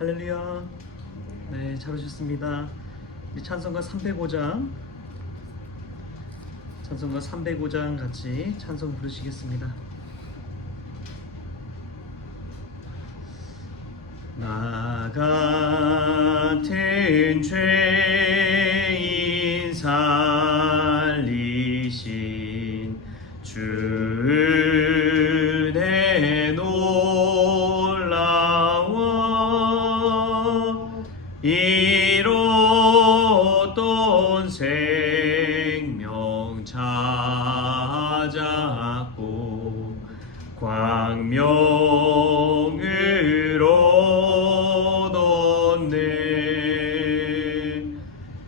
할렐루야. 네, 잘 오셨습니다. 우리 찬송가 305장 같이 찬송 부르시겠습니다. 나 같은 죄인 살리신 주의 놀라워 이뤘던 생명 찾았고 광명을 얻었네.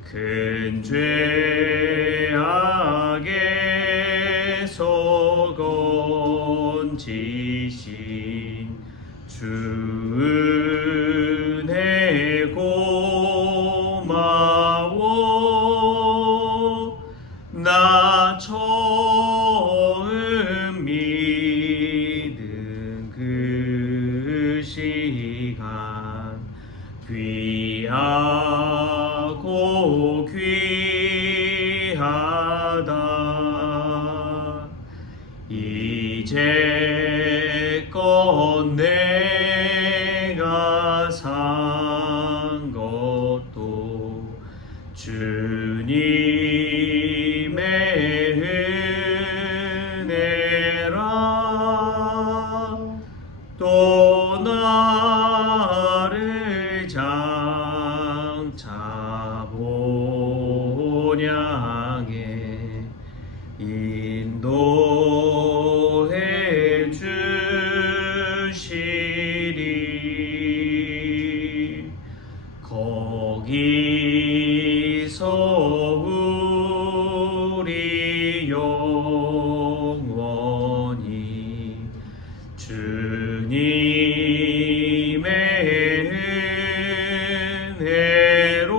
큰 죄악에서 건지신 주은혜 고마워. 나 처음 믿은 그 시간 귀하고 귀하다. 이제껏 내가 산 것도 주님의 은혜라. 또 나를 장차 본향에 인도해 주시리. 거기서 우리 영원히 주님의 은혜로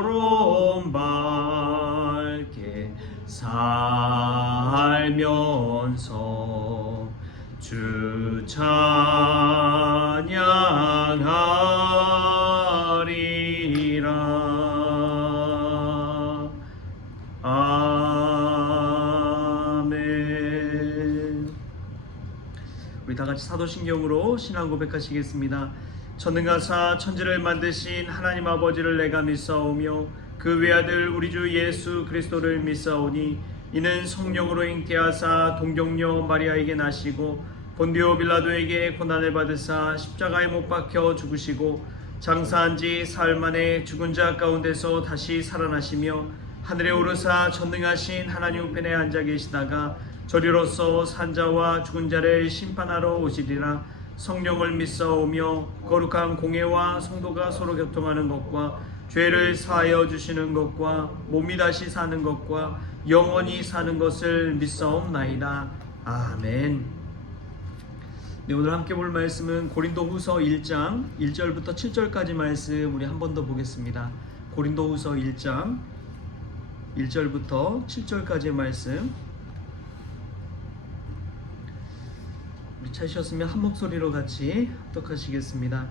해처럼 밝게 살면서 주 찬양하리라. 아멘. 우리 다 같이 사도신경으로 신앙 고백하시겠습니다. 전능하사 천지를 만드신 하나님 아버지를 내가 믿사오며 그 외아들 우리 주 예수 그리스도를 믿사오니 이는 성령으로 잉태하사 동정녀 마리아에게 나시고 본디오 빌라도에게 고난을 받으사 십자가에 못 박혀 죽으시고 장사한 지 사흘 만에 죽은 자 가운데서 다시 살아나시며 하늘에 오르사 전능하신 하나님 우편에 앉아 계시다가 저리로서 산자와 죽은 자를 심판하러 오시리라. 성령을 믿사오며 거룩한 공회와 성도가 서로 교통하는 것과 죄를 사하여 주시는 것과 몸이 다시 사는 것과 영원히 사는 것을 믿사옵나이다. 아멘. 네, 오늘 함께 볼 말씀은 고린도후서 1장 1절부터 7절까지 말씀 우리 한 번 더 보겠습니다. 고린도후서 1장 1절부터 7절까지의 말씀 우리 찾으셨으면 한 목소리로 같이 합독하시겠습니다.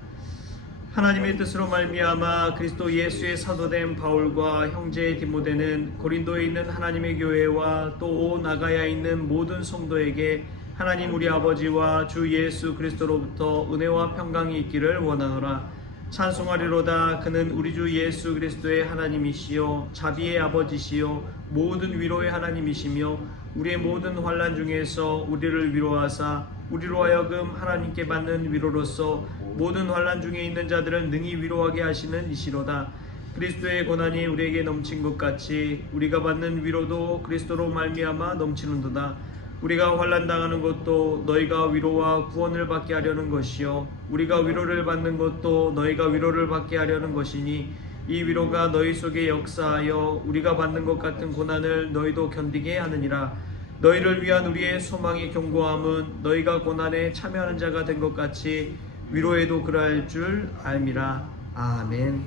하나님의 뜻으로 말미암아 그리스도 예수의 사도된 바울과 형제 디모데는 고린도에 있는 하나님의 교회와 또 온 아가야에 있는 모든 성도에게 하나님 우리 아버지와 주 예수 그리스도로부터 은혜와 평강이 있기를 원하노라. 찬송하리로다. 그는 우리 주 예수 그리스도의 하나님이시요 자비의 아버지시요 모든 위로의 하나님이시며 우리의 모든 환난 중에서 우리를 위로하사 우리로 하여금 하나님께 받는 위로로서 모든 환난 중에 있는 자들을 능히 위로하게 하시는 이시로다. 그리스도의 고난이 우리에게 넘친 것 같이 우리가 받는 위로도 그리스도로 말미암아 넘치는도다. 우리가 환난 당하는 것도 너희가 위로와 구원을 받게 하려는 것이요 우리가 위로를 받는 것도 너희가 위로를 받게 하려는 것이니 이 위로가 너희 속에 역사하여 우리가 받는 것 같은 고난을 너희도 견디게 하느니라. 너희를 위한 우리의 소망의 견고함은 너희가 고난에 참여하는 자가 된 것 같이 위로에도 그러할 줄 알미라. 아멘.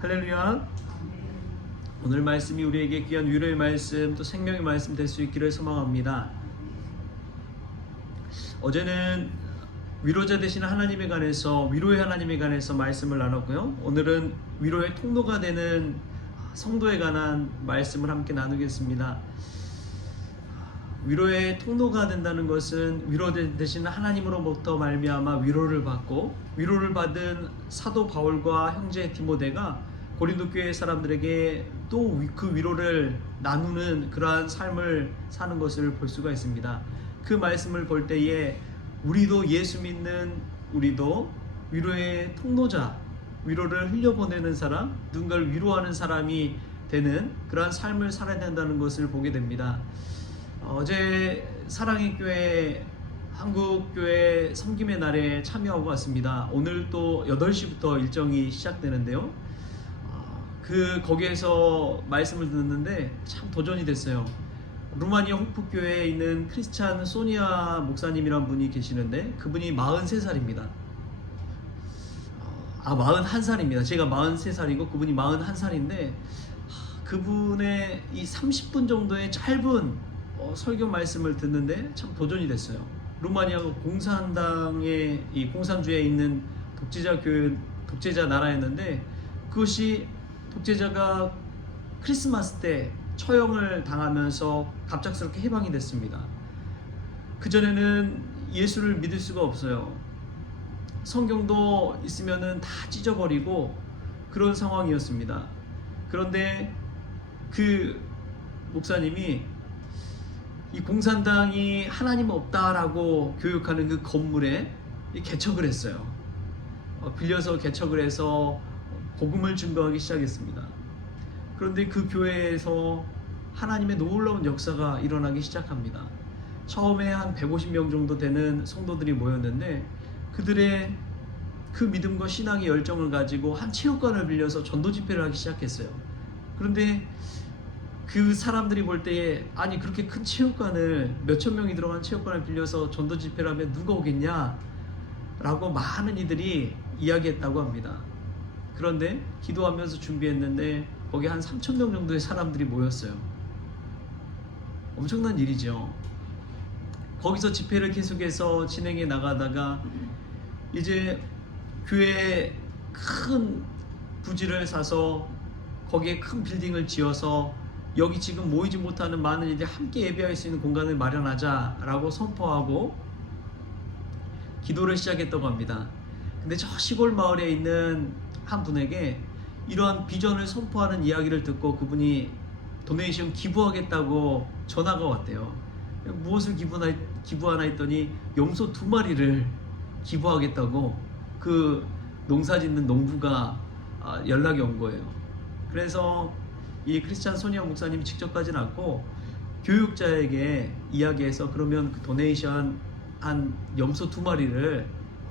할렐루야. 오늘 말씀이 우리에게 귀한 위로의 말씀, 또 생명의 말씀 될 수 있기를 소망합니다. 어제는 위로자 되시는 하나님에 관해서, 위로의 하나님에 관해서 말씀을 나눴고요. 오늘은 위로의 통로가 되는 성도에 관한 말씀을 함께 나누겠습니다. 위로의 통로가 된다는 것은 위로 되시는 하나님으로부터 말미암아 위로를 받고, 위로를 받은 사도 바울과 형제 디모데가 고린도 교회 사람들에게 또 그 위로를 나누는 그러한 삶을 사는 것을 볼 수가 있습니다. 그 말씀을 볼 때에 우리도, 예수 믿는 우리도 위로의 통로자, 위로를 흘려보내는 사람, 누군가를 위로하는 사람이 되는 그러한 삶을 살아야 된다는 것을 보게 됩니다. 어제 사랑의 교회, 한국교회 섬김의 날에 참여하고 왔습니다. 오늘 또 8시부터 일정이 시작되는데요. 거기에서 말씀을 듣는데 참 도전이 됐어요. 루마니아 호프교회에 있는 크리스찬 소니아 목사님이란 분이 계시는데, 그분이 43살입니다. 41살입니다. 제가 43살이고 그분이 41살인데, 그분의 이 30분 정도의 짧은 설교 말씀을 듣는데 참 도전이 됐어요. 루마니아 공산당의 이 공산주의에 있는 독재자 나라였는데, 그것이 독재자가 크리스마스 때 처형을 당하면서 갑작스럽게 해방이 됐습니다. 그전에는 예수를 믿을 수가 없어요. 성경도 있으면은 다 찢어버리고 그런 상황이었습니다. 그런데 그 목사님이 이 공산당이 하나님 없다라고 교육하는 그 건물에 개척을 했어요. 빌려서 개척을 해서 복음을 증거하기 시작했습니다. 그런데 그 교회에서 하나님의 놀라운 역사가 일어나기 시작합니다. 처음에 한 150명 정도 되는 성도들이 모였는데, 그들의 그 믿음과 신앙의 열정을 가지고 한 체육관을 빌려서 전도 집회를 하기 시작했어요. 그런데 그 사람들이 볼 때에, 아니 그렇게 큰 체육관을, 몇천 명이 들어간 체육관을 빌려서 전도 집회를 하면 누가 오겠냐 라고 많은 이들이 이야기했다고 합니다. 그런데 기도하면서 준비했는데 거기 한 3,000명 정도의 사람들이 모였어요. 엄청난 일이죠. 거기서 집회를 계속해서 진행해 나가다가 이제 교회에 큰 부지를 사서 거기에 큰 빌딩을 지어서 여기 지금 모이지 못하는 많은 이들이 함께 예배할 수 있는 공간을 마련하자라고 선포하고 기도를 시작했다고 합니다. 근데 저 시골 마을에 있는 한 분에게 이러한 비전을 선포하는 이야기를 듣고 그분이 도네이션 기부하겠다고 전화가 왔대요. 무엇을 기부하나 했더니 염소 2마리를 기부하겠다고 그 농사 짓는 농부가 연락이 온 거예요. 그래서 이 크리스찬 소니아 목사님이 직접 가진 않고 교육자에게 이야기해서, 그러면 그 도네이션 한 염소 2마리를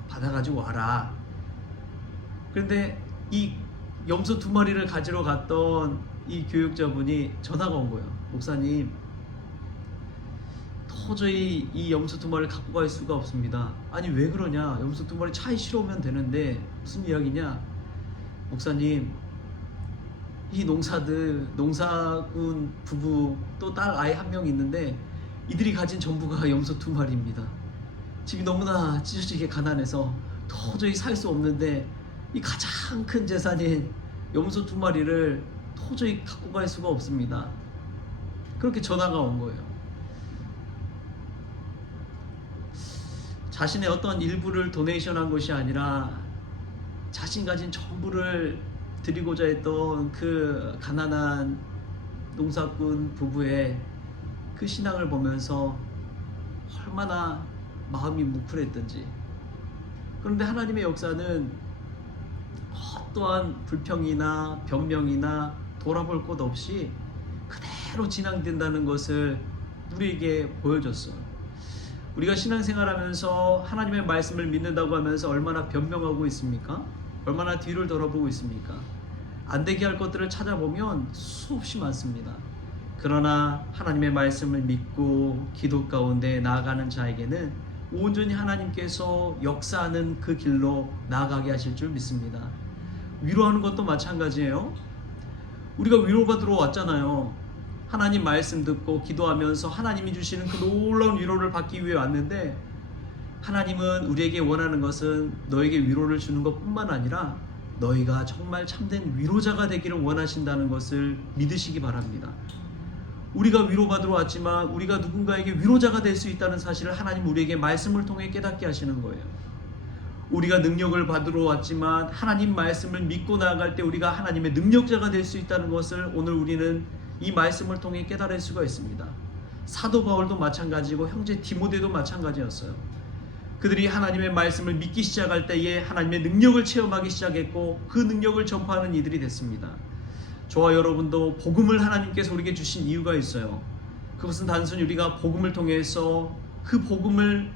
받아가지고 와라. 그런데 이 염소 2마리를 가지러 갔던 이 교육자분이 전화가 온 거예요. 목사님, 도저히 이 염소 2마리를 갖고 갈 수가 없습니다. 아니 왜 그러냐, 염소 2마리 차에 실어오면 되는데 무슨 이야기냐. 목사님, 이 농사꾼 부부 또 딸 아이 1명 있는데 이들이 가진 전부가 염소 2마리입니다. 집이 너무나 찢어지게 가난해서 도저히 살 수 없는데 이 가장 큰 재산인 염소 2마리를 도저히 갖고 갈 수가 없습니다. 그렇게 전화가 온 거예요. 자신의 어떤 일부를 도네이션한 것이 아니라 자신 가진 전부를 드리고자 했던 그 가난한 농사꾼 부부의 그 신앙을 보면서 얼마나 마음이 뭉클했던지. 그런데 하나님의 역사는 어떠한 불평이나 변명이나 돌아볼 곳 없이 그대로 진행된다는 것을 우리에게 보여줬어요. 우리가 신앙생활하면서 하나님의 말씀을 믿는다고 하면서 얼마나 변명하고 있습니까? 얼마나 뒤를 돌아보고 있습니까? 안 되게 할 것들을 찾아보면 수없이 많습니다. 그러나 하나님의 말씀을 믿고 기도 가운데 나아가는 자에게는 온전히 하나님께서 역사하는 그 길로 나아가게 하실 줄 믿습니다. 위로하는 것도 마찬가지예요. 우리가 위로받으러 왔잖아요. 하나님 말씀 듣고 기도하면서 하나님이 주시는 그 놀라운 위로를 받기 위해 왔는데, 하나님은 우리에게 원하는 것은 너에게 위로를 주는 것뿐만 아니라 너희가 정말 참된 위로자가 되기를 원하신다는 것을 믿으시기 바랍니다. 우리가 위로받으러 왔지만 우리가 누군가에게 위로자가 될 수 있다는 사실을 하나님 우리에게 말씀을 통해 깨닫게 하시는 거예요. 우리가 능력을 받으러 왔지만 하나님 말씀을 믿고 나아갈 때 우리가 하나님의 능력자가 될 수 있다는 것을 오늘 우리는 이 말씀을 통해 깨달을 수가 있습니다. 사도 바울도 마찬가지고 형제 디모데도 마찬가지였어요. 그들이 하나님의 말씀을 믿기 시작할 때에 하나님의 능력을 체험하기 시작했고 그 능력을 전파하는 이들이 됐습니다. 저와 여러분도 복음을 하나님께서 우리에게 주신 이유가 있어요. 그것은 단순히 우리가 복음을 통해서 그 복음을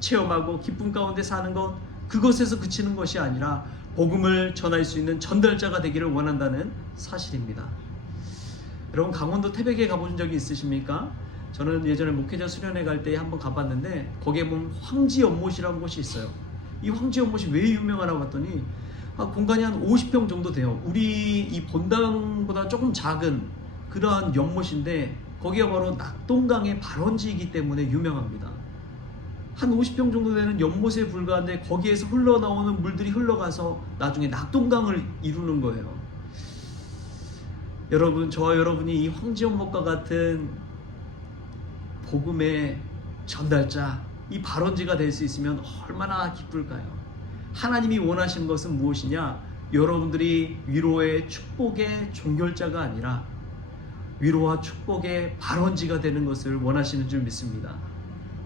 체험하고 기쁨 가운데 사는 것, 그것에서 그치는 것이 아니라 복음을 전할 수 있는 전달자가 되기를 원한다는 사실입니다. 여러분, 강원도 태백에 가본 적이 있으십니까? 저는 예전에 목회자 수련회 갈 때 한번 가봤는데 거기에 보면 황지연못이라는 곳이 있어요. 이 황지연못이 왜 유명하나 봤더니 공간이 한 50평 정도 돼요. 우리 이 본당보다 조금 작은 그러한 연못인데 거기가 바로 낙동강의 발원지이기 때문에 유명합니다. 한 50평 정도 되는 연못에 불과한데 거기에서 흘러나오는 물들이 흘러가서 나중에 낙동강을 이루는 거예요. 여러분, 저와 여러분이 이 황지연못과 같은 복음의 전달자, 이 발원지가 될 수 있으면 얼마나 기쁠까요? 하나님이 원하시는 것은 무엇이냐? 여러분들이 위로의 축복의 종결자가 아니라 위로와 축복의 발원지가 되는 것을 원하시는 줄 믿습니다.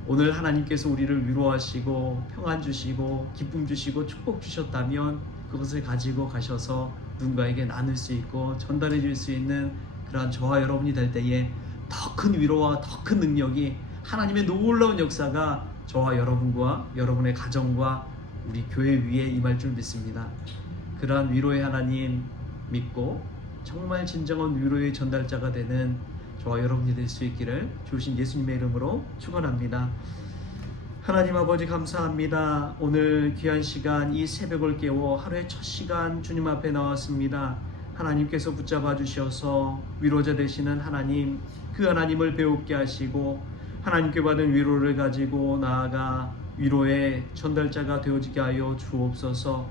오늘 하나님께서 우리를 위로하시고 평안 주시고 기쁨 주시고 축복 주셨다면 그것을 가지고 가셔서 누군가에게 나눌 수 있고 전달해 줄 수 있는 그러한 저와 여러분이 될 때에 더 큰 위로와 더 큰 능력이, 하나님의 놀라운 역사가 저와 여러분과 여러분의 가정과 우리 교회 위에 임할 줄 믿습니다. 그러한 위로의 하나님 믿고 정말 진정한 위로의 전달자가 되는 저와 여러분이 될 수 있기를 주신 예수님의 이름으로 축원합니다. 하나님 아버지, 감사합니다. 오늘 귀한 시간, 이 새벽을 깨워 하루의 첫 시간 주님 앞에 나왔습니다. 하나님께서 붙잡아 주셔서 위로자 되시는 하나님, 그 하나님을 배우게 하시고 하나님께 받은 위로를 가지고 나아가 위로의 전달자가 되어지게 하여 주옵소서.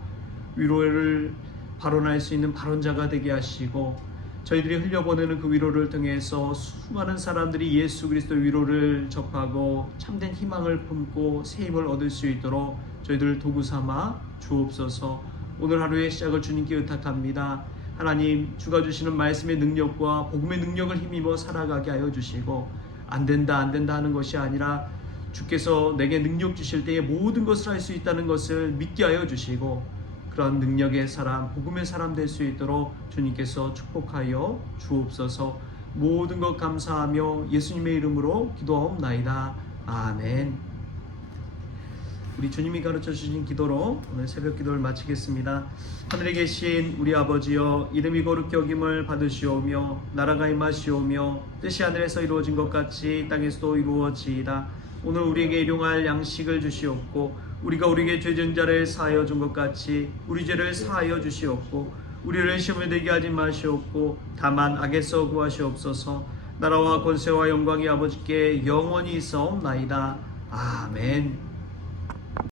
위로를 발언할 수 있는 발언자가 되게 하시고 저희들이 흘려보내는 그 위로를 통해서 수많은 사람들이 예수 그리스도의 위로를 접하고 참된 희망을 품고 새 힘을 얻을 수 있도록 저희들을 도구 삼아 주옵소서. 오늘 하루의 시작을 주님께 의탁합니다. 하나님, 주가 주시는 말씀의 능력과 복음의 능력을 힘입어 살아가게 하여 주시고, 안 된다 하는 것이 아니라 주께서 내게 능력 주실 때에 모든 것을 할 수 있다는 것을 믿게 하여 주시고, 그런 능력의 사람, 복음의 사람 될 수 있도록 주님께서 축복하여 주옵소서. 모든 것 감사하며 예수님의 이름으로 기도하옵나이다. 아멘. 우리 주님이 가르쳐 주신 기도로 오늘 새벽 기도를 마치겠습니다. 하늘에 계신 우리 아버지여, 이름이 거룩히 여김을 받으시오며 나라가 임하시오며 뜻이 하늘에서 이루어진 것 같이 땅에서도 이루어지이다. 오늘 우리에게 일용할 양식을 주시옵고 우리가 우리에게 죄진 자를 사하여 준 것 같이 우리 죄를 사하여 주시옵고 우리를 시험에 들게 하지 마시옵고 다만 악에서 구하시옵소서. 나라와 권세와 영광이 아버지께 영원히 있사옵나이다. 아멘.